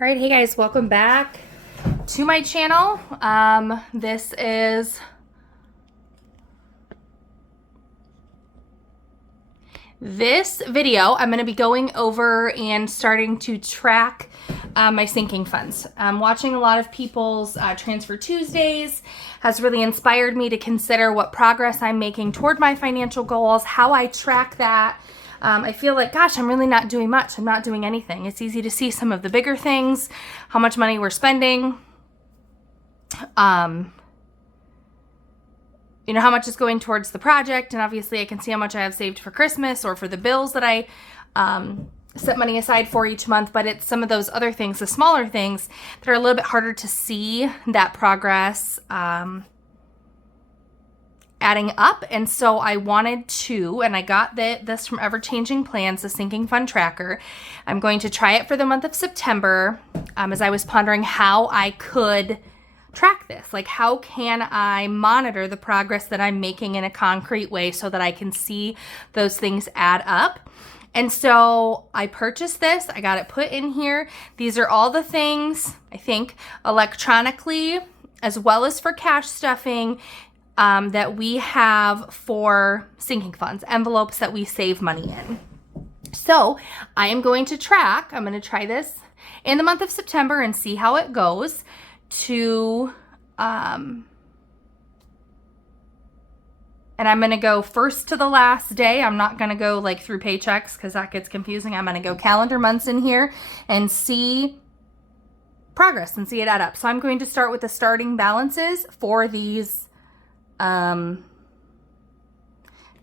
All right, hey guys, welcome back to my channel. This video, I'm going to be going over and starting to track my sinking funds. Watching a lot of people's Transfer Tuesdays has really inspired me to consider what progress I'm making toward my financial goals, how I track that. I feel like, gosh, I'm really not doing much. I'm not doing anything. It's easy to see some of the bigger things, how much money we're spending, you know, how much is going towards the project. And obviously I can see how much I have saved for Christmas or for the bills that I set money aside for each month. But it's some of those other things, the smaller things, that are a little bit harder to see that progress adding up. And so I wanted to, and I got this from Ever Changing Plans, the Sinking Fund Tracker. I'm going to try it for the month of September, as I was pondering how I could track this. Like, how can I monitor the progress that I'm making in a concrete way so that I can see those things add up? And so I purchased this. I got it put in here. These are all the things, I think, electronically, as well as for cash stuffing, that we have for sinking funds, envelopes that we save money in. So I am going to track, I'm going to try this in the month of September and see how it goes and I'm going to go first to the last day. I'm not going to go like through paychecks because that gets confusing. I'm going to go calendar months in here and see progress and see it add up. So I'm going to start with the starting balances for these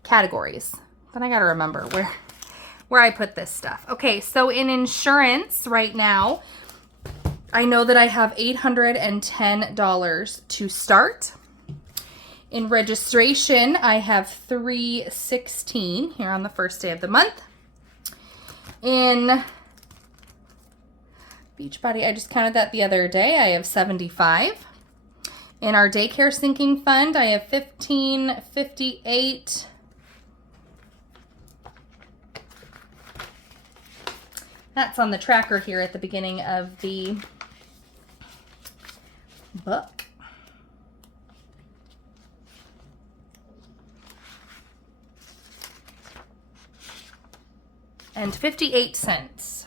categories. Then I got to remember where I put this stuff. Okay, so in insurance right now, I know that I have $810 to start. In registration, I have $316 here on the first day of the month. In Beachbody, I just counted that the other day, I have $75. In our daycare sinking fund, I have $1558. That's on the tracker here at the beginning of the book. And 58 cents.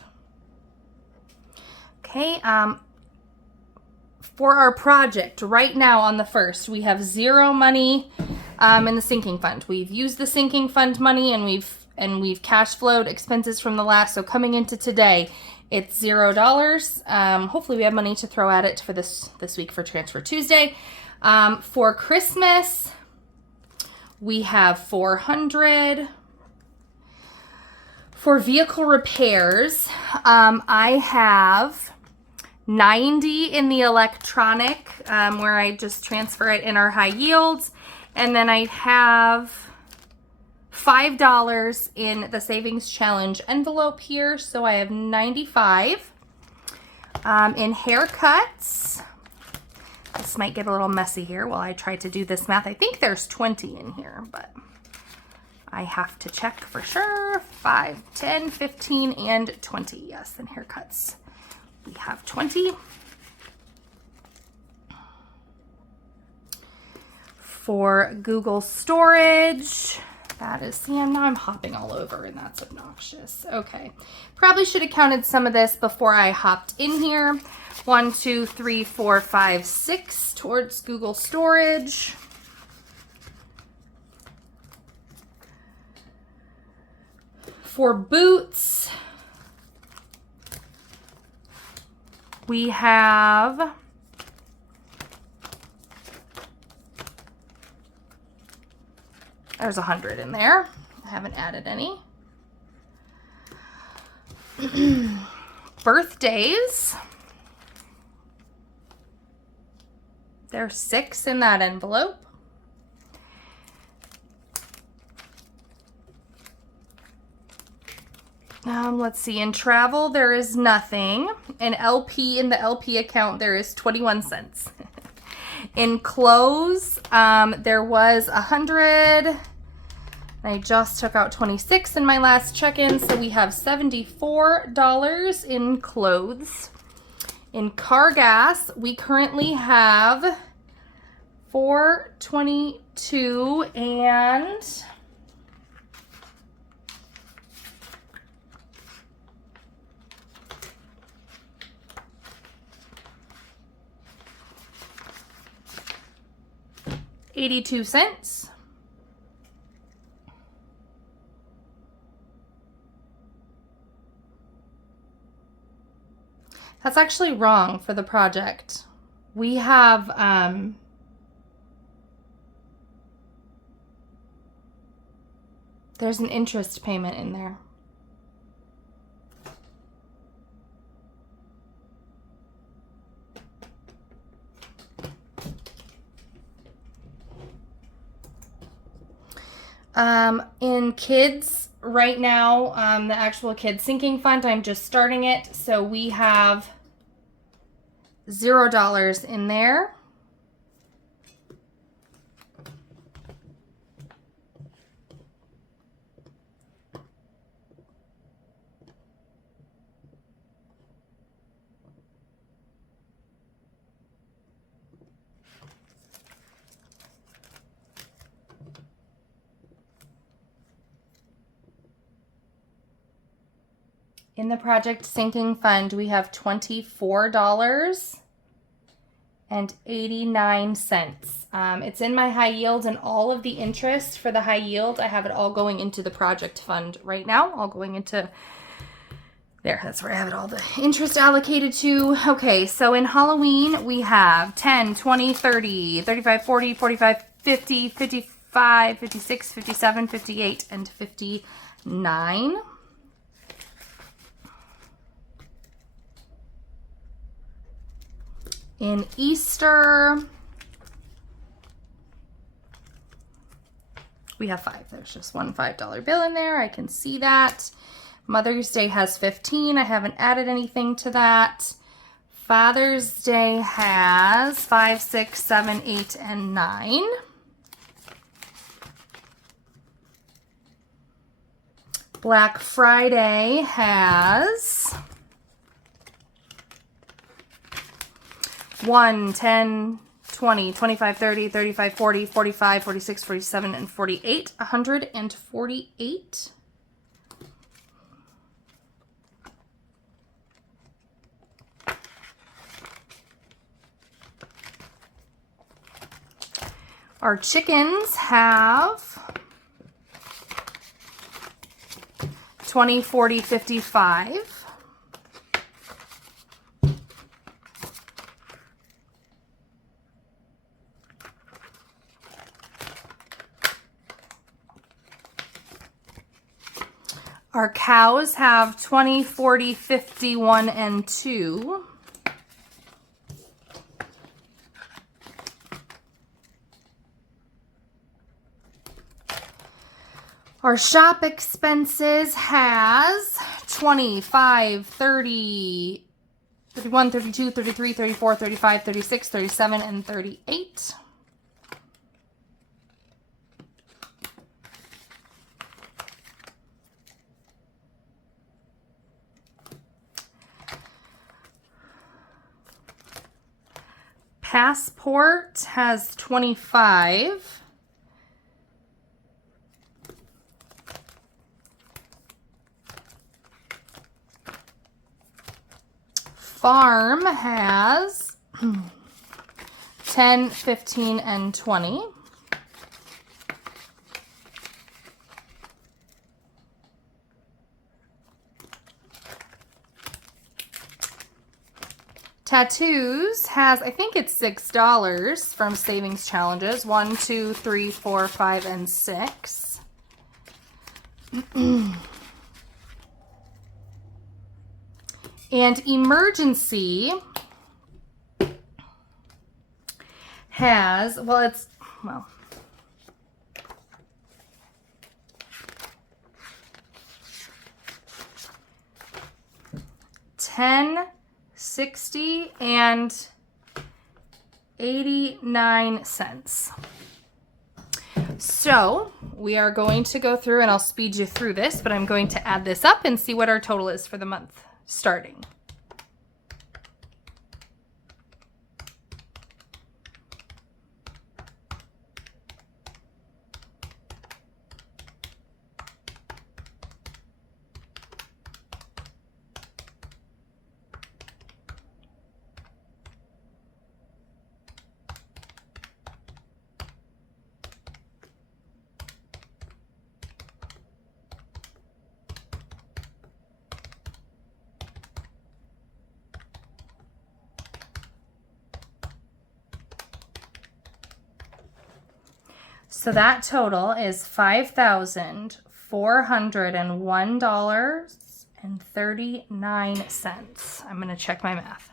Okay, for our project right now on the first, we have zero money in the sinking fund. We've used the sinking fund money and we've cash flowed expenses from the last. So coming into today, it's $0. Hopefully we have money to throw at it for this week for Transfer Tuesday. For Christmas, we have $400. For vehicle repairs, I have $90 in the electronic, where I just transfer it in our high yields. And then I have $5 in the Savings Challenge envelope here. So I have $95. In haircuts, this might get a little messy here while I try to do this math. I think there's 20 in here, but I have to check for sure. 5, 10, 15, and 20. Yes, in haircuts, we have 20. For Google storage, that is, now I'm hopping all over and that's obnoxious. Okay, probably should have counted some of this before I hopped in here. 1, 2, 3, 4, 5, 6 towards Google storage. For boots, we have there's 100 in there. I haven't added any. Birthdays, there's 6 in that envelope. Let's see, in travel, there is nothing. In the LP account, there is 21 cents. In clothes, there was 100. I just took out 26 in my last check-in, so we have $74 in clothes. In car gas, we currently have $4.22 and $0.82. That's actually wrong for the project. We have there's an interest payment in there. In kids right now, the actual kids sinking fund, I'm just starting it. So we have $0 in there. In the project sinking fund, we have $24.89. It's in my high yield, and all of the interest for the high yield, I have it all going into the project fund right now, all going into there. That's where I have it all the interest allocated to. Okay, so in Halloween, we have 10, 20, 30, 35, 40, 45, 50, 55, 56, 57, 58, and 59. In Easter, we have 5. There's just one $5 bill in there. I can see that. Mother's Day has 15. I haven't added anything to that. Father's Day has 5, 6, 7, 8, and 9. Black Friday has 1, 10, 20, 25, 30, 35, 40, 45, 46, 47, and 48. 148. Our chickens have 20, 40, 55. Our cows have 20, 40, 51, and 2. Our shop expenses has 25, 30, 31, 32, 33, 34, 35, 36, 37, and 38. Passport has 25. Farm has 10, 15, and 20. Tattoos has, I think it's $6 from Savings Challenges. 1, 2, 3, 4, 5, and 6. And emergency has, well, $10, $60, and 89 cents. So we are going to go through, and I'll speed you through this, but I'm going to add this up and see what our total is for the month starting. So that total is $5,401.39. I'm going to check my math.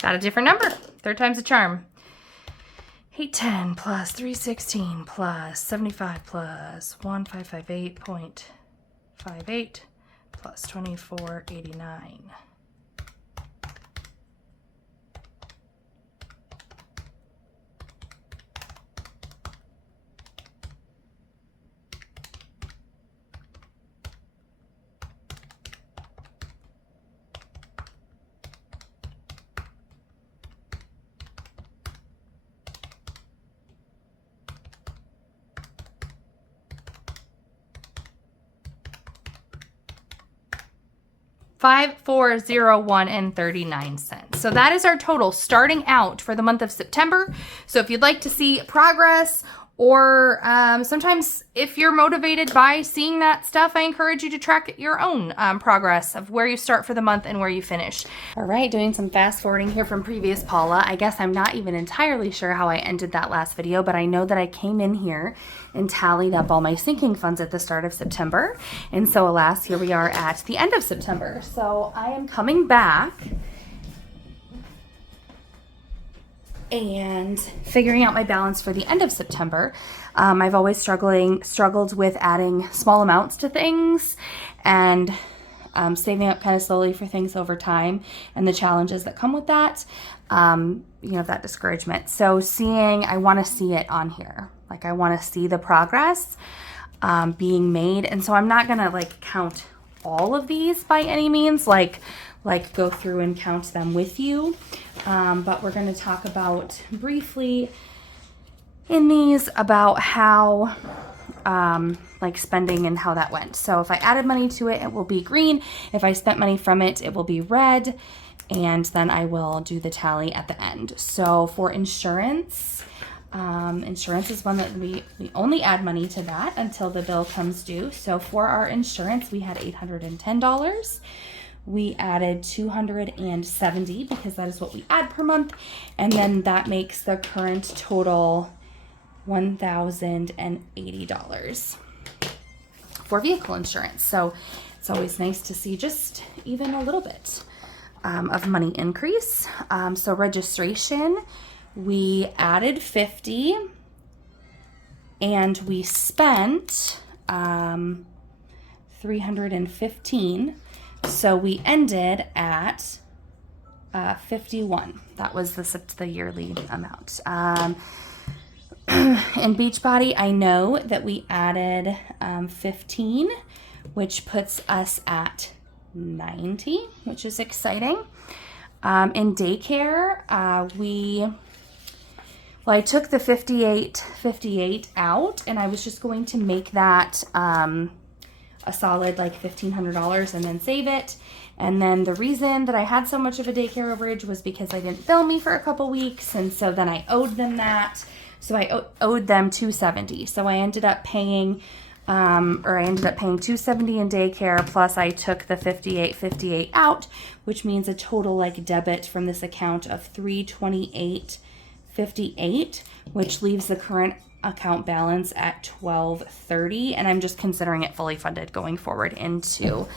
Got a different number. Third time's a charm. 810 plus 316 plus 75 plus 1558.58 plus 2489. $5,401.39. So that is our total starting out for the month of September. So if you'd like to see progress, or sometimes if you're motivated by seeing that stuff, I encourage you to track your own progress of where you start for the month and where you finish. All right, doing some fast forwarding here from previous Paula. I guess I'm not even entirely sure how I ended that last video, but I know that I came in here and tallied up all my sinking funds at the start of September. And so alas, here we are at the end of September. So I am coming back and figuring out my balance for the end of September. I've always struggled with adding small amounts to things and saving up kind of slowly for things over time, and the challenges that come with that, that discouragement. So I want to see it on here. Like, I want to see the progress being made. And so I'm not going to count all of these by any means, like go through and count them with you. But we're going to talk about briefly in these about how spending and how that went. So if I added money to it, it will be green. If I spent money from it, it will be red. And then I will do the tally at the end. So for insurance, insurance is one that we only add money to that until the bill comes due. So for our insurance, we had $810. We added $270 because that is what we add per month. And then that makes the current total $1,080 for vehicle insurance. So it's always nice to see just even a little bit of money increase. So registration, we added 50 and we spent 315. So we ended at 51. That was the yearly amount. In Beachbody, I know that we added 15, which puts us at 90, which is exciting. In daycare, I took the 58 out, and I was just going to make that a solid $1,500 and then save it. And then the reason that I had so much of a daycare overage was because I didn't bill me for a couple weeks, and so then I owed them that. So I owed them $270. So I ended up paying $270 in daycare, plus I took the 58 out, which means a total debit from this account of $328.58, which leaves the current account balance at $1,230, and I'm just considering it fully funded going forward into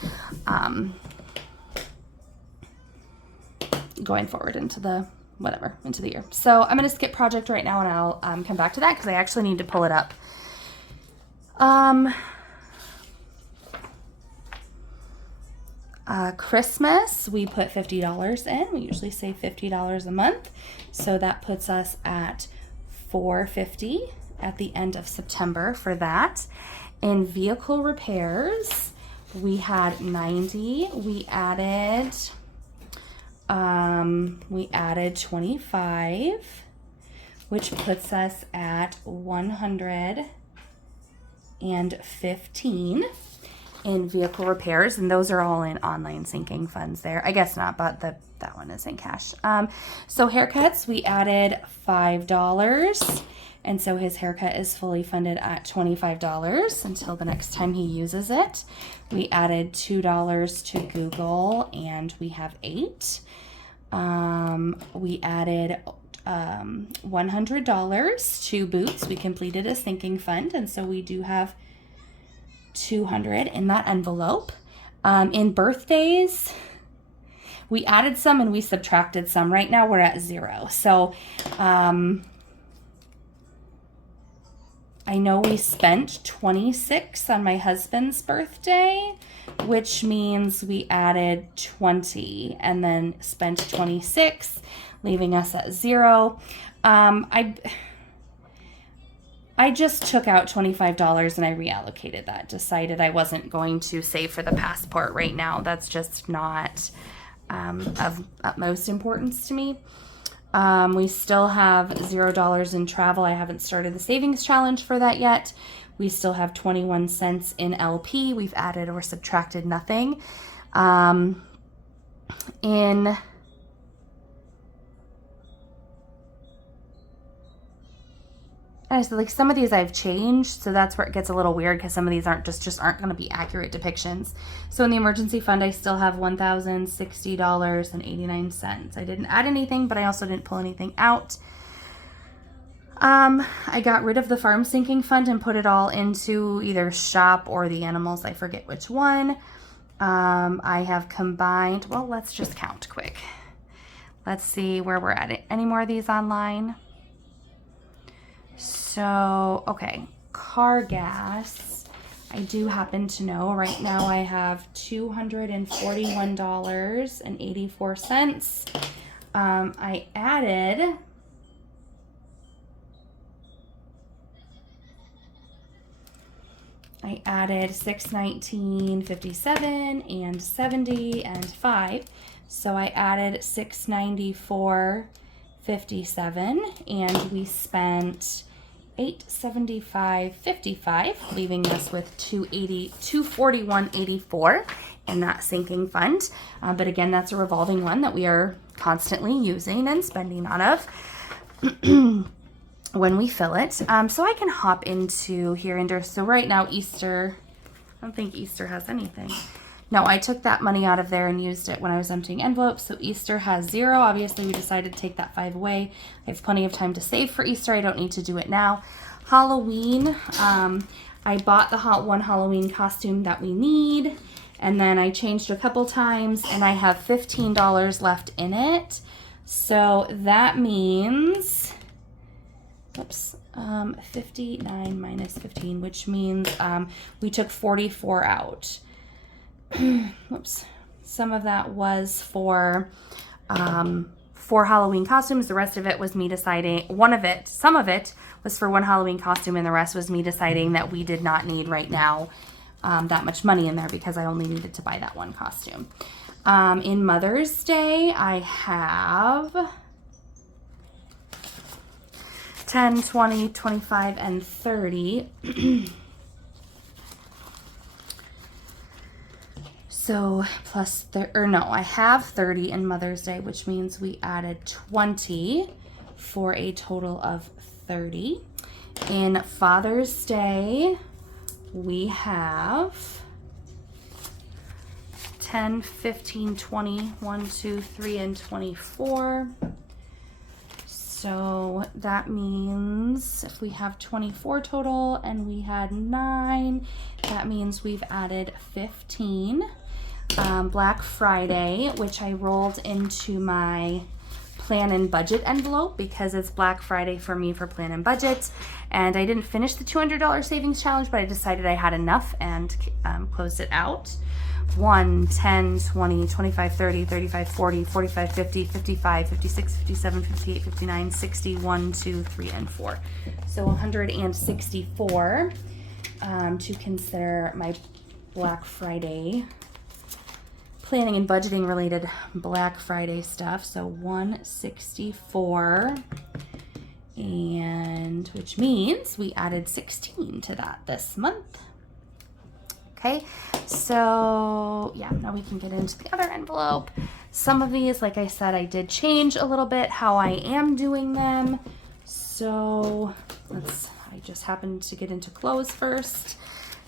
into the year. So I'm going to skip project right now, and I'll come back to that because I actually need to pull it up. Christmas, we put $50 in. We usually save $50 a month. So that puts us at $450 at the end of September for that. In vehicle repairs, we had 90. We added We added 25, which puts us at 115 in vehicle repairs, and those are all in online sinking funds there. I guess not, but that one is in cash. So haircuts, we added $5, and so his haircut is fully funded at $25 until the next time he uses it. We added $2 to Google, and we have 8. We added $100 to boots. We completed a sinking fund, and so we do have 200 in that envelope. In birthdays, we added some and we subtracted some. Right now we're at 0. So I know we spent 26 on my husband's birthday, which means we added 20 and then spent 26, leaving us at 0. I just took out $25 and I reallocated that. Decided I wasn't going to save for the passport right now. That's just not of utmost importance to me. We still have $0 in travel. I haven't started the savings challenge for that yet. We still have 21 cents in LP. We've added or subtracted nothing. Like some of these I've changed, so that's where it gets a little weird because some of these aren't just aren't going to be accurate depictions. So in the emergency fund, I still have $1,060.89. I didn't add anything, but I also didn't pull anything out. I got rid of the farm sinking fund and put it all into either shop or the animals. I forget which one. I have combined, well, let's just count quick. Let's see where we're at. Any more of these online? So, okay, car gas, I do happen to know right now I have $241.84. I added $619.57 and 70 and 5. So I added $694.57 and we spent $875.55, leaving us with $241.84 in that sinking fund. But again, that's a revolving one that we are constantly using and spending out of when we fill it. So I can hop into here and so right now Easter, I don't think Easter has anything. No, I took that money out of there and used it when I was emptying envelopes. So Easter has 0. Obviously, we decided to take that 5 away. I have plenty of time to save for Easter. I don't need to do it now. Halloween, I bought the one Halloween costume that we need. And then I changed a couple times and I have $15 left in it. So that means, 59 minus 15, which means we took 44 out. Whoops. Some of that was for Halloween costumes. The rest of it was me deciding, some of it was for one Halloween costume, and the rest was me deciding that we did not need right now that much money in there because I only needed to buy that one costume. In Mother's Day, I have 10, 20, 25, and 30. So plus, I have 30 in Mother's Day, which means we added 20 for a total of 30. In Father's Day, we have 10, 15, 20, 1, 2, 3, and 24. So that means if we have 24 total and we had 9, that means we've added 15. Black Friday, which I rolled into my plan and budget envelope because it's Black Friday for me for plan and budget. And I didn't finish the $200 savings challenge, but I decided I had enough and closed it out. 1, 10, 20, 25, 30, 35, 40, 45, 50, 55, 56, 57, 58, 59, 60, 1, 2, 3, and 4. So 164 to consider my Black Friday planning and budgeting related Black Friday stuff. So 164, and which means we added 16 to that this month. Okay, so yeah, now we can get into the other envelope. Some of these, like I said, I did change a little bit how I am doing them. So I just happened to get into clothes first,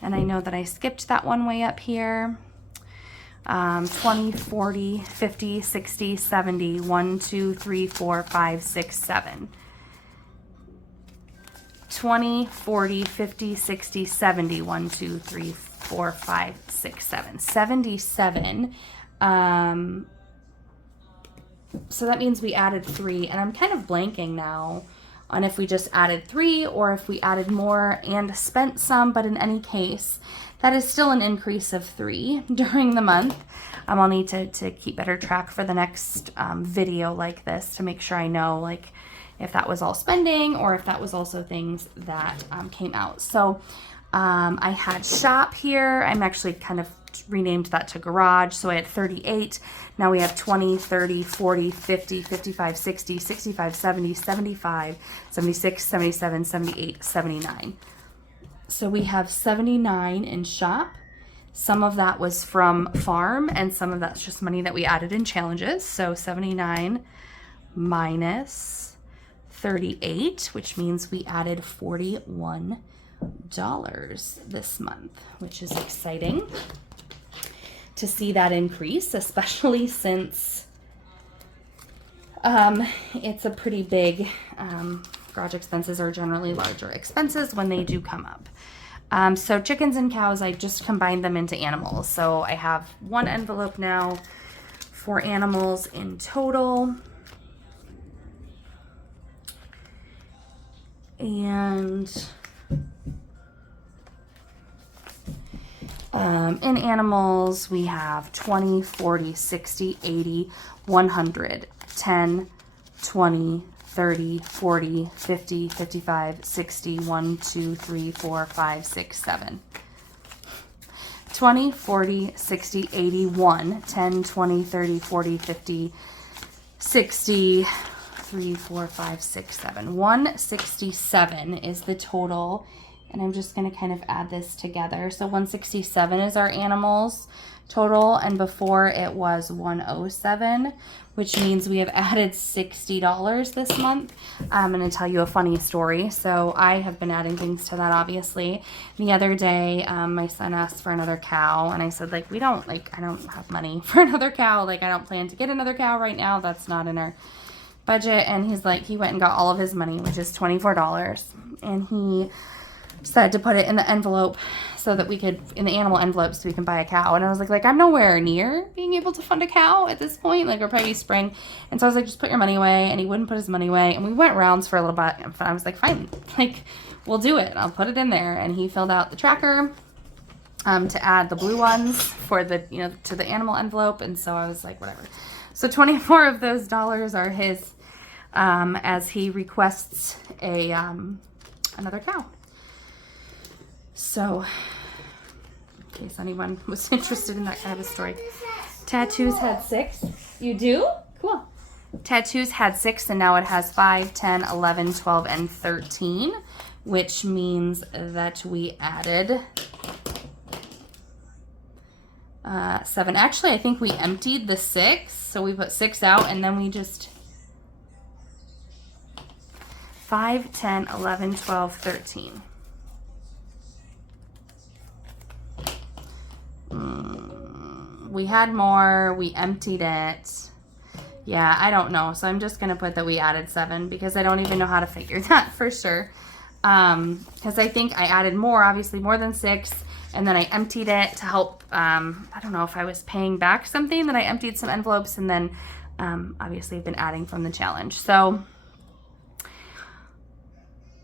and I know that I skipped that one way up here. 20, 40, 50, 60, 70, 1, 2, 3, 4, 5, 6, 7. 20, 40, 50, 60, 70, 1, 2, 3, 4, 5, 6, 7. 77. So that means we added 3, and I'm kind of blanking now on if we just added 3 or if we added more and spent some, but in any case, that is still an increase of 3 during the month. I'll need to keep better track for the next video like this to make sure I know like if that was all spending or if that was also things that came out. So I had shop here. I'm actually kind of renamed that to garage. So I had 38. Now we have 20, 30, 40, 50, 55, 60, 65, 70, 75, 76, 77, 78, 79. So we have 79 in shop. Some of that was from farm and some of that's just money that we added in challenges. So 79 minus 38, which means we added $41 this month, which is exciting to see that increase, especially since it's a pretty big, garage expenses are generally larger expenses when they do come up. So chickens and cows, I just combined them into animals. So I have one envelope now for animals in total. And in animals, we have 20, 40, 60, 80, 100, 10, 20, 30, 40, 50, 55, 60, 1, 2, 3, 4, 5, 6, 7. 20, 40, 60, 80, 1, 10, 20, 30, 40, 50, 60, 3, 4, 5, 6, 7. 167 is the total. And I'm just going to kind of add this together. So 167 is our animals total, and before it was 107, which means we have added $60 this month. I'm going to tell you a funny story. So I have been adding things to that, obviously. The other day, my son asked for another cow, and I said, like, I don't have money for another cow. Like, I don't plan to get another cow right now. That's not in our budget. And he's like, he went and got all of his money, which is $24, and he said to put it in the envelope so that we could, in the animal envelope, so we can buy a cow. And I was like, I'm nowhere near being able to fund a cow at this point. Like, we're probably spring. And so I was like, just put your money away. And he wouldn't put his money away. And we went rounds for a little bit. And I was like, fine, like, we'll do it. I'll put it in there. And he filled out the tracker to add the blue ones for the, to the animal envelope. And so I was like, whatever. So 24 of those dollars are his, as he requests another cow. So, in case anyone was interested in that kind of a story. Tattoos had 6. You do? Cool. Tattoos had 6, and now it has 5, 10, 11, 12, and 13, which means that we added 7. Actually, I think we emptied the 6, so we put 6 out, and then we just 5, 10, 11, 12, 13. We had more, we emptied it. Yeah, I don't know. So I'm just going to put that we added 7 because I don't even know how to figure that for sure. Because I think I added more, obviously more than 6. And then I emptied it to help, I don't know if I was paying back something, then I emptied some envelopes, and then obviously I've been adding from the challenge. So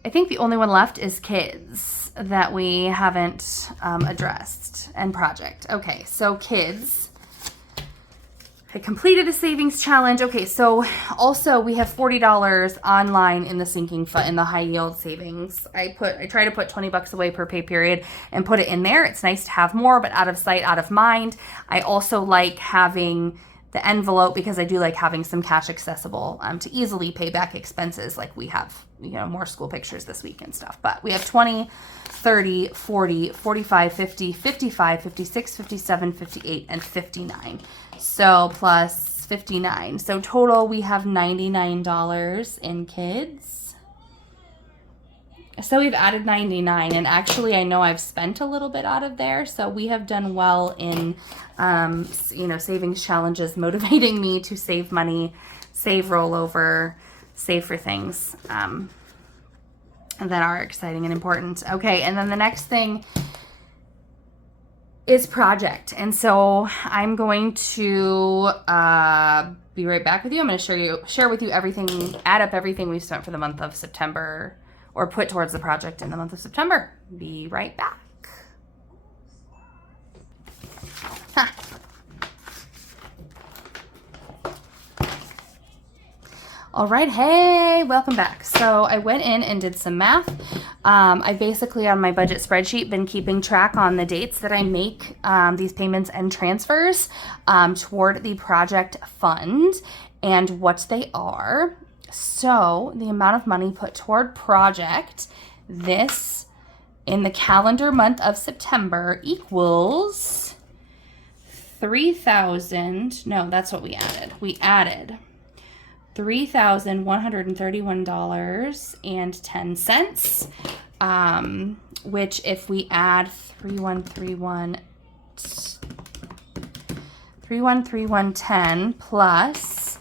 I think the only one left is kids that we haven't addressed, and project. Okay, so kids. I completed a savings challenge. Okay, so also we have $40 online in the sinking fund, in the high yield savings. I try to put 20 bucks away per pay period and put it in there. It's nice to have more, but out of sight, out of mind. I also like having the envelope because I do like having some cash accessible to easily pay back expenses, like we have, you know, more school pictures this week and stuff. But we have 20, 30, 40, 45, 50, 55, 56, 57, 58, and 59. So plus 59. So total we have $99 in kids. So we've added 99, and actually I know I've spent a little bit out of there. So we have done well in, you know, savings challenges, motivating me to save money, save rollover, save for things that are exciting and important. Okay, and then the next thing is project. And so I'm going to be right back with you. I'm going to share with you everything, add up everything we've spent for the month of September, or put towards the project in the month of September. Be right back. All right, hey, welcome back. So I went in and did some math. I basically, on my budget spreadsheet, been keeping track on the dates that I make these payments and transfers toward the project fund and what they are. So the amount of money put toward project this in the calendar month of September equals 3,000. No, that's what we added. We added $3,131.10, which if we add 313110 plus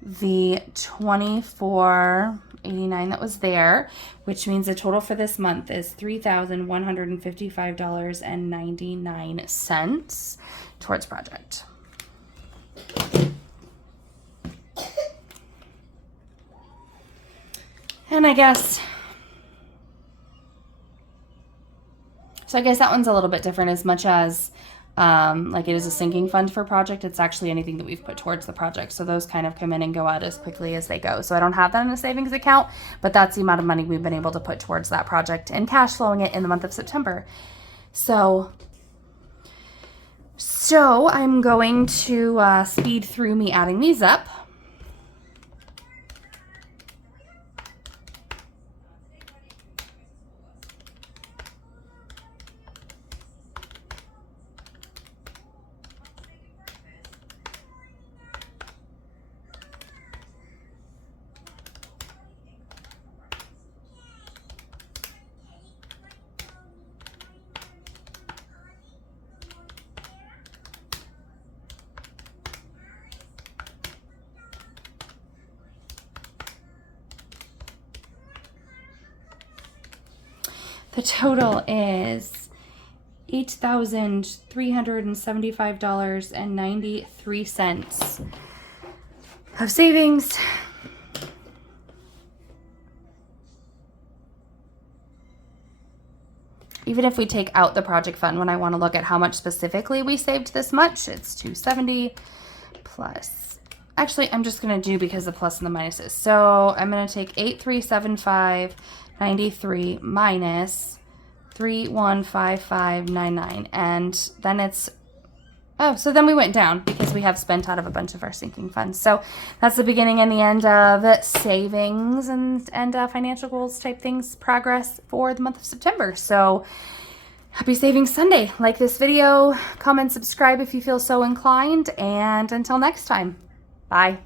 the 2489 that was there, which means the total for this month is $3,155.99 towards project. And I guess that one's a little bit different, as much as like it is a sinking fund for project. It's actually anything that we've put towards the project. So those kind of come in and go out as quickly as they go. So I don't have that in a savings account, but that's the amount of money we've been able to put towards that project and cash flowing it in the month of September. So I'm going to speed through me adding these up. The total is $8,375.93 of savings. Even if we take out the project fund, when I want to look at how much specifically we saved this much, it's $270 plus. Actually, I'm just going to do because the plus and the minuses. So I'm going to take 8,375.93 minus 3,155.99, and then it's, oh, so then we went down because we have spent out of a bunch of our sinking funds. So that's the beginning and the end of savings and financial goals type things, progress for the month of September. So happy Savings Sunday. Like this video, comment, subscribe if you feel so inclined, and until next time, bye.